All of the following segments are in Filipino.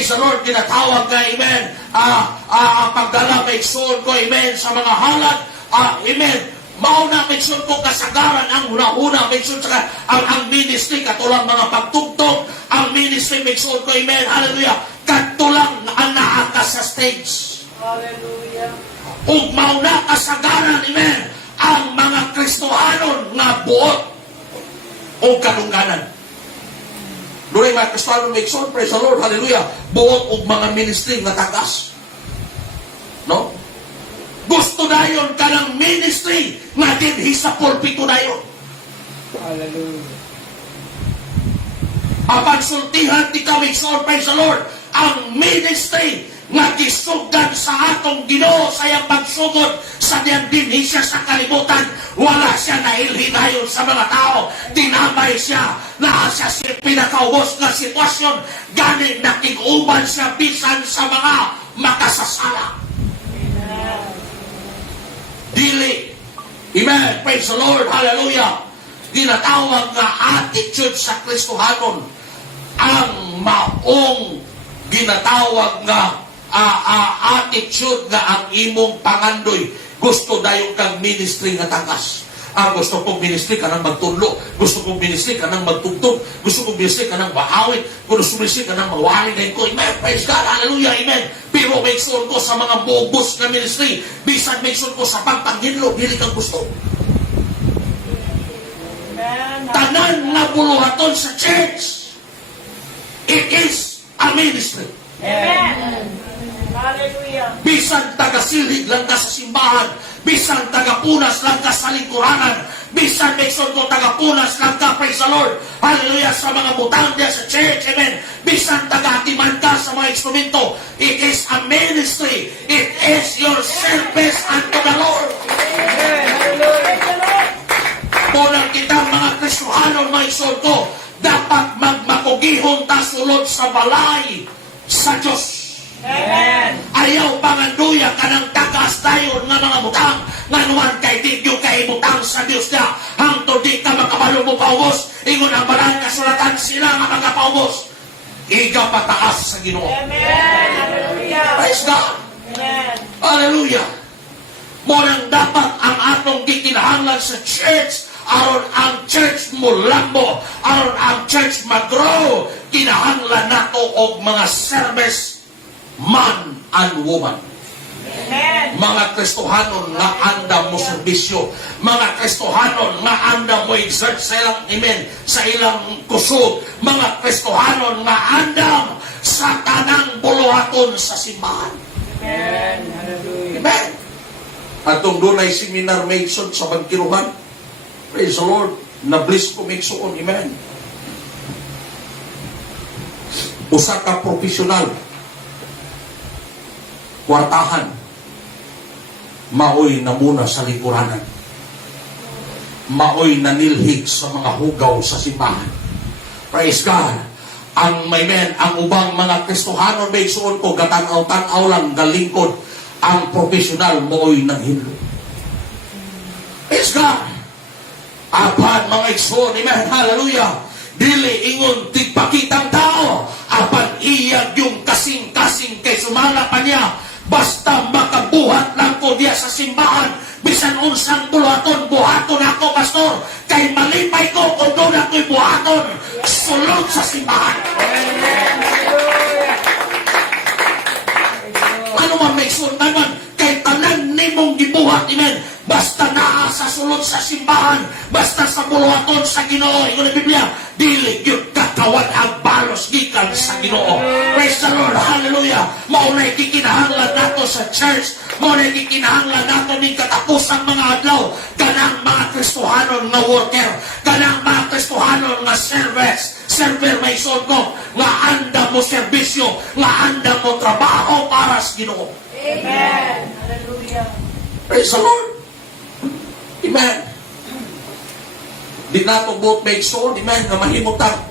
praise the Lord, tinatawag nga, amen, pagdala, may igsoon ko, amen, sa mga halad, amen, mauna, may igsoon ko kasagaran, ang una-una, may igsoon sa ang ministry, katulang mga pagtugtog, ang ministry, may igsoon ko, amen, hallelujah, katulang ang naaka sa stage. Hallelujah. Ug mauna kasagaran, amen, ang mga Kristohanon nga buot o kalungganan. Doon mga Kristohanon may igsoon, praise the Lord, hallelujah, buot og mga ministry nga tagas. No? Gusto dayon ka ng ministry nga dinhi sa pulpito dayon. Hallelujah. Apan sultihan ti kami igsoon, praise the Lord, ang ministry nga gisugdan sa atong Ginoo sa iyang pagsugod sa diyan dinhi siya sa kalibutan, wala siya nahilhinayon sa mga tao, tinamay siya na siya si pinakaubos na sitwasyon, gani nakiguban siya bisan sa mga makasasala. Dili, amen, praise the Lord, hallelujah, ginatawag nga attitude sa Kristohanon ang maong ginatawag nga attitude nga ang imong pangandoy. Gusto dayon kang ministry nga tagas. Gusto kong ministry ka nang magtunlo. Gusto kong ministry ka nang magtugtog. Gusto kong ministry ka nang maawit. Gusto kong ministry ka nang mawali na ko. Amen. Praise God. Hallelujah. Amen. Pero make sure ko sa mga bobos na ministry. Bisan make sure ko sa pagpanghinlo. Dili kang gusto. Tanan nga buluhaton sa church. It is a ministry. Amen. Hallelujah. Bisan taga-silig lang ka sa simbahan, bisan taga-punas lang ka sa lingkuranan, bisan mekson ko taga-punas lang ka, praise the Lord, hallelujah, sa mga butang diya sa church, amen, bisan taga-atiman ka sa mga instrumento, it is a ministry, it is your service unto the Lord. Punang kitang mga Kristohanon, mga isol ko, dapat magmakugihon ta sulod sa balay sa Diyos. Amen. Ayaw panganduya ka ng tagas dayon nga mga butang nga numan kay tigyo kay butang sa Diyos niya hangtod di ka makabalo mo paubos ingon ang balang kasulatan sila nga magapaubos iga pataas sa Ginoo. Amen. Hallelujah. Praise God. Amen. Hallelujah. Morang dapat ang atong gikinahanglan sa church aron ang church mo lambo, aron ang church mag-grow, kinahanglan nato og mga service man and woman. Amen. Mga Kristohanon nga andam mo serbisyo, mga Kristohanon nga andam mo exert sa ilang amen, sa ilang kusog, mga Kristohanon nga andam sa tanang buluhaton sa simbahan. Amen. Hallelujah. Amen. Atong dunay seminar Mason sa Pagkiruhan, praise the Lord, na-bless ko Mason, amen. Usa ka profesional kwartahan, maoy na muna sa likuranan, maoy nanilhig sa mga hugaw sa simbahan. Praise God. Ang may men, ang ubang mga Kristohanon may suon ko, gatanaw-tanaw lang, galingkod, ang profesional maoy nang hinlo. Praise God. Apan mga igsoon, amen, hallelujah, dili ingon tigpakitang tao, apan iyag yung kasing-kasing kay sumala pa niya, basta makabuhat lang ko diya sa simbahan, bisan unsang buluhaton, buhaton ako, pastor, kay malipay ko kung doon ako'y buhaton, sulod sa simbahan. Ano man may sundanan, kay tanan nimong gibuhat, amen, basta naa sa sulod sa simbahan, basta sa buluhaton sa Ginoo, ingon ang Biblia, dili gyud kakawat ang balos gikan sa Ginoo. Praise the Lord, hallelujah. Maunay kikinahanglan nato sa church, maunay kikinahanglan nato ning katapusang mga adlaw, kanang mga Kristohanon nga worker, kanang mga Kristohanon nga server may son ko, nga anda mo serbisyo, nga anda mo trabaho para sa Ginoo. Amen. Hallelujah. Praise the Lord. Amen. Di na ito both make sure, amen, na mahimutan.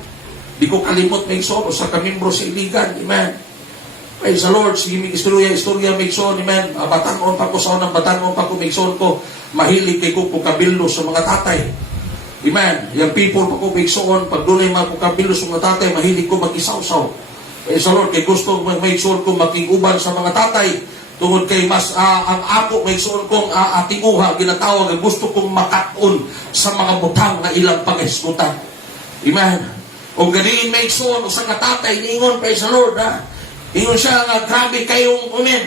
Di ko kalimot make sure, o sa kamimbro sa iligan, amen. Praise the Lord. Sige, istorya make sure, amen. Batanon pa ko sa unang batanon pa ko make sure ko. Mahilig kay ko kabildo sa mga tatay. Amen. Yung people pa ko make sure, pag doon ay mga kabildo sa mga tatay, mahilig ko mag-isaw-saw. Sa Lord, kay gusto may sure kong makiguban sa mga tatay, tungod kay mas ang ako may sure kong atinguha, ginatawag, gusto kong makatun sa mga butang na ilang pag-eskutan. Amen. O ganiin may sure, sa nga tatay, niingon, praise the Lord, ha? Ingon siya nga, grabe kayong, amen,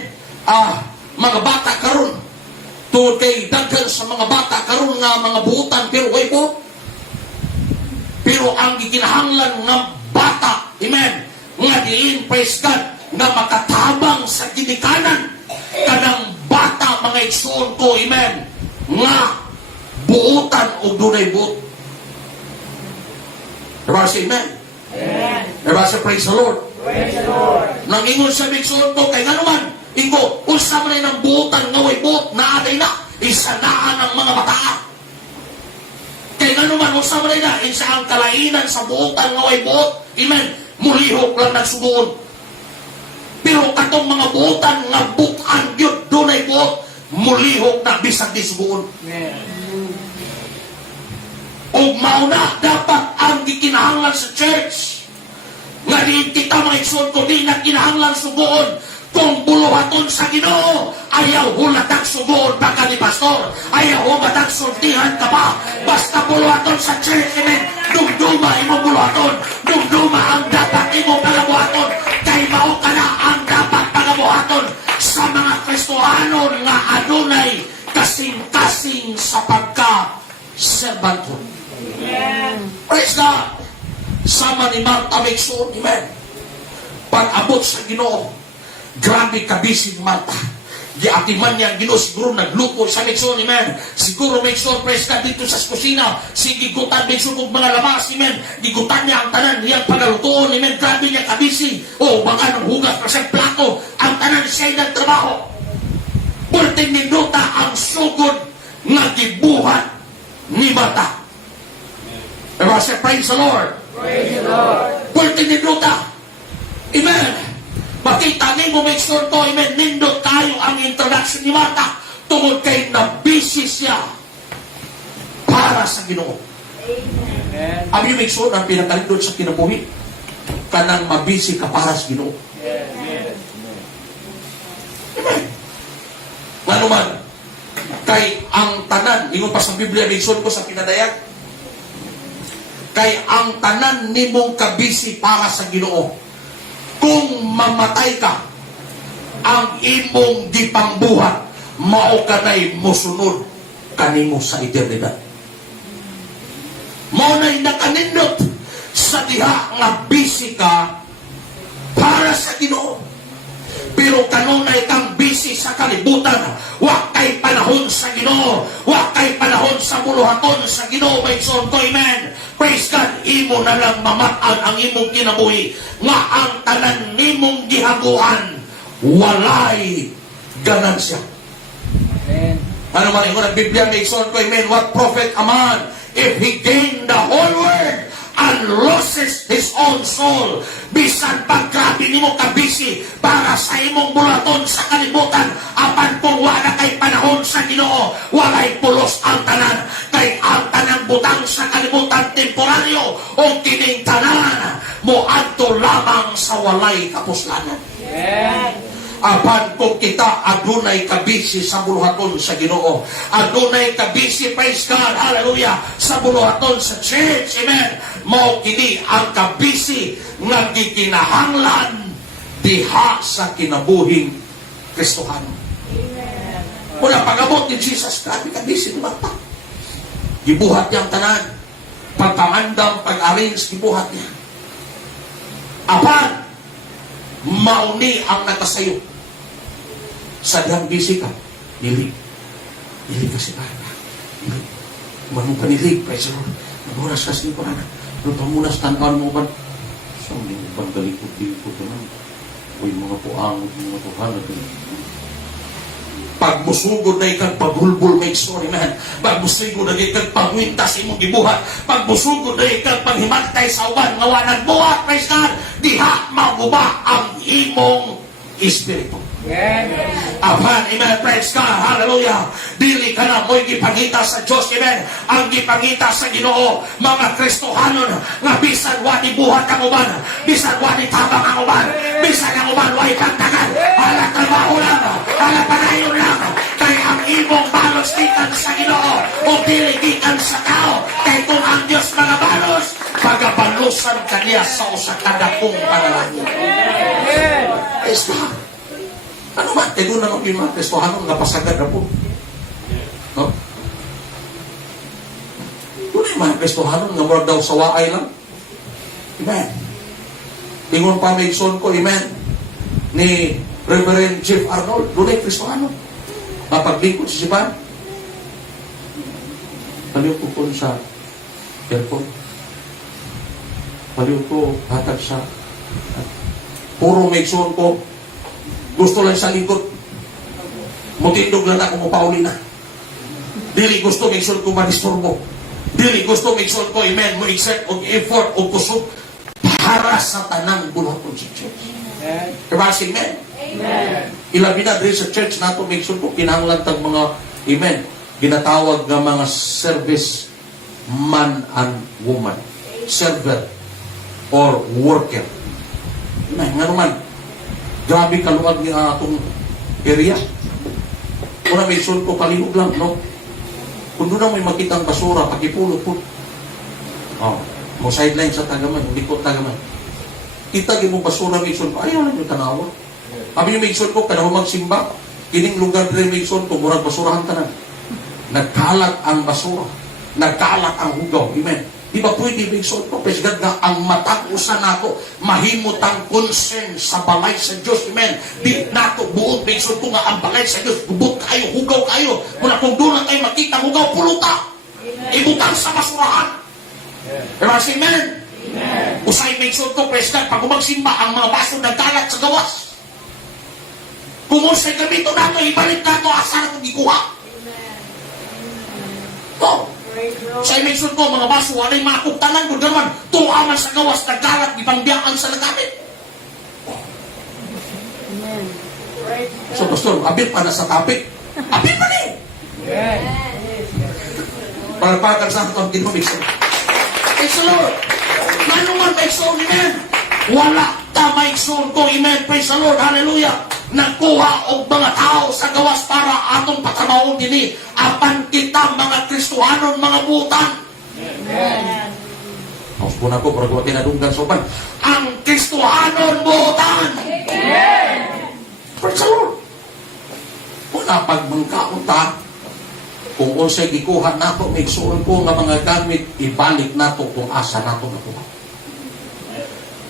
mga bata karon. Tungod kay daghan sa mga bata karon nga mga buutan, pero way po. Pero ang gikinahanglan nga bata, amen, nga diin, praise God, nga makatabang sa ginikanan kanang bata, mga igsoon ko, amen, nga buutan o dunay buot. Diba siya, amen? Amen. Diba siya, praise the Lord? Praise the Lord. Nang ingon sa igsoon ko, kay nga naman, ingo, usa man ay ng buutan nga way buot, naaday na, isanaan ng mga bataa. Kaya nga naman, usa man ay na, isa ang kalainan sa buutan nga way buot, amen, mulihok lang nagsugoon. Pero katong mga buutan nga bukan yun, doon ay buot, mulihok na bisag di sugoon. Amen. O mauna, dapat ang gikinahanglan sa church, nga di kita mga igsoon ko, di na kinahanglan sugoon, kung buluhaton sa Ginoo, ayaw hulatag sugoon baka ni pastor, ayaw humatag sultihan ka pa, basta buluhaton sa church, amen, dumduma imo buluhaton, dumduma ang dapat imo pagabuhaton, kay mao ka na ang dapat pagabuhaton sa mga Kristohanon nga adunay kasing-kasing sa pagka-servanthood. Amen. Praise God! Sama ni Martha Mexon, amen. Pag-abot sa Ginoo, grabe kabisi ni Martha. Giatiman niya ang Ginoo, siguro naglupo sa Mexon, amen. Siguro Mexon, praise God, dito sa kusina, sigigutan Mexon kong mga labas, amen. Gigutan niya ang tanan, niyang pagalutoon, amen. Grabe niya kabisi. O, mga nang hugas pa sa plato, ang tanan siya'y nagtrabaho. 14 minuta ang sugod nga gibuhat ni Martha. Diba siya, praise the Lord. Praise the Lord. 14 minuta. Amen. Makita ni mo, make sure to, amen, nindot tayo ang introduction ni Martha tungod kay nabisi siya para sa Ginoo. Amen. Ang you make sure ang pinakalindot sa kinabuhi kanang mabisi ka para sa Ginoo. Amen. Amen. Nga naman, kay ang tanan, ingon pa sa Biblia, make sure ko sa pinadayag, kay ang tanan nimong kabisi para sa Ginoo. Kung mamatay ka, ang imong gipangbuhat, mao kanay mosunod kanimo sa eternidad. Mao na'y nakanindot sa diha nga busy ka para sa Ginoo. Pero kanunay kang busy sa kalibutan, wa kay panahon sa Ginoo, wa kay panahon sa buluhaton sa Ginoo, may son ko, amen. Praise God, imo na lang mamatan ang imong kinabuhi, nga ang tanan nimong gihaguan, walay ganansya. Amen. Ano man yung Biblia, may son ko, amen, what profit a man if he gain the whole world and loses his own soul? Bisan paggrabe nimo kabisi para sa imong bulaton sa kalibutan, apan kung wala kay panahon sa Ginoo, walay pulos ang tanan. Kay ang tanang butang sa kalibutan temporaryo, o kining tanan mo adto lamang sa walay kapuslanan. Amen. Apan kung kita adunay kabisi sa buluhaton sa Ginoo, adunay kabisi, praise God, hallelujah, sa buluhaton sa church, amen, mao kini ang kabisi nga gikinahanglan diha sa kinabuhing Kristohano. Amen. Mula pag-abot ni Jesus, grabe kabisi ni Martha. Gibuhat niya ang tanan, pagpamandam, pag-arrange, gibuhat niya. Apan mauni ang nakasayo sa diyang busy ka, dili ka si Martha, dili manong panilig, praise the Lord, namunas ka siya pa na, pero pamunas tanawan mo ba sa mga pagdalikot-likot naman, uy mga puang, mga tuhan, pag musugod na ikang pabulbul, make sorry man, pag musugod na ikang pangwintas imong gibuhat, pag musugod na ikang panghimantay sa uban, nga wanag buhat, praise God, diha maguba ang imong espiritu. Amen. Apan, amen, praise God, hallelujah. Dili ka na mo'y gipangita sa Diyos, amen. Ang gipangita sa Ginoo, mga Kristohanon, nga bisan wa ni buhat ang uban, bisan wa ni tabang ang uban, bisan ang uban wa ipagtagan, hala kalmao lang, hala panayon lang, kay ang imong balos gikan sa Ginoo, o dili gikan sa tao, kay kung ang Diyos mga balos, pagabalusan kaniya sa usa ka dakong panalangin. Amen. Praise God. Ano man, doon na ng mga Kristohanon nga pasagad na po. No? Doon yung mga Kristohanon nga murag daw sa waay lang. Amen. Ingon pa may son ko, amen, ni Reverend Chief Arnold, doon ay Kristohanon. Mapaglingkod si Sipan. Paliw ko po sa airport. Paliw ko hatag sa puro may son ko. Gusto lang sa lingkod. Mutindog lang ako mapauli na. Dili gusto may son ko manistorbo. Dili gusto may son ko, amen, mo exert o effort o kusog para sa tanang bulot ng church. Amen. Kabasing, amen? Amen. Ilabi na rin sa church nato, make sure ko kinahanglan tag mga, amen, ginatawag nga mga service man and woman. Server or worker. Amen, nga naman. Grabe kaluwag niya atong area. Una may sun ko palihog lang, no? Kung doon na may makitang basura, pakipulot po. Oh, mo sideline sa Tagaman, likod Tagaman. Kita gimong basura may sun ko, ayaw lang yung tanawa. Sabi niyo may sun ko, kada magsimba, kining lugar rin may sun ko, murag basurahan tanan. Nagkalat ang basura. Nagkalat ang hugaw. Amen. Di ba pwede may sun ko? Pesgad nga ang matag-usan nato, mahimutang concern sa balay sa Diyos. Amen. Di nato buod may sun ko nga ang balay sa Diyos. Gubot kayo, hugaw kayo. Muna kung doon lang kayo makita hugaw, puluta. Ibutang sa basurahan. Diba? Amen. Usay may sun ko, pesgad, pag umagsimba, ang mga baso nagkalat sa gawas. Kung usay gamito nato, ibalik nato, asar kung ikuha. Oh. Sa imeksyon ko, mga baso, walay mga kuktanan ko naman, tuaman sa gawas, nagkalat, ipangbiyakan sa lagamit. So, Pastor, abit pa na sa topic. Abit pa ni! Palagpakan sa akin, hindi mo meksyon. Praise the Lord! Nanuman meksyon, amen! Wala ta meksyon ko, amen! Praise the Lord, hallelujah! Nagkuha og mga tao sa gawas para atong patrabaho dini apan kita mga Kristohanon mga butan. Amen. Haus po na ko para kuha kinadunggan sopan. Ang Kristohanon butan. Amen. Praise the Lord. Wala pagmangkaon ta kung unsay gikuha nato migsuon ko nga mga gamit ibalik nato kung asa nato nakuha.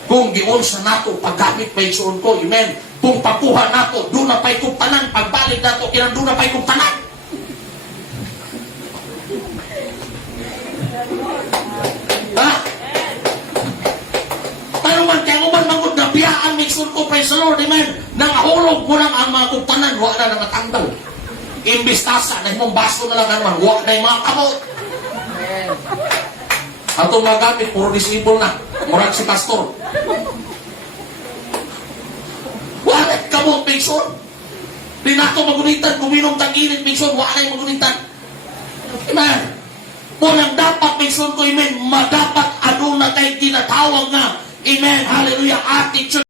Kung giunsa nato paggamit may suon ko, amen. Kung pakuha nato, doon na pa'y kumtanan. Pagbalik nato, ilang doon na pa'y kumtanan. Ha? Pero man, kaya man mangod na biyaan, may suon ko, praise the Lord, amen. Nangahulog mo lang ang mga kumtanan, huwag na nangatanggal. Imbistasa, na mong baso na lang naman, huwag na yung mga kamot. Ato mga gamit, puro disable na. Murag si pastor. Wala kamot, Bigson. Di nato magunitan, kuminom tag-init, Bigson, wala yung magunitan. Amen. Walang dapat, Bigson ko, amen, madapat ano na tayo tinatawag na, amen, hallelujah, attitude.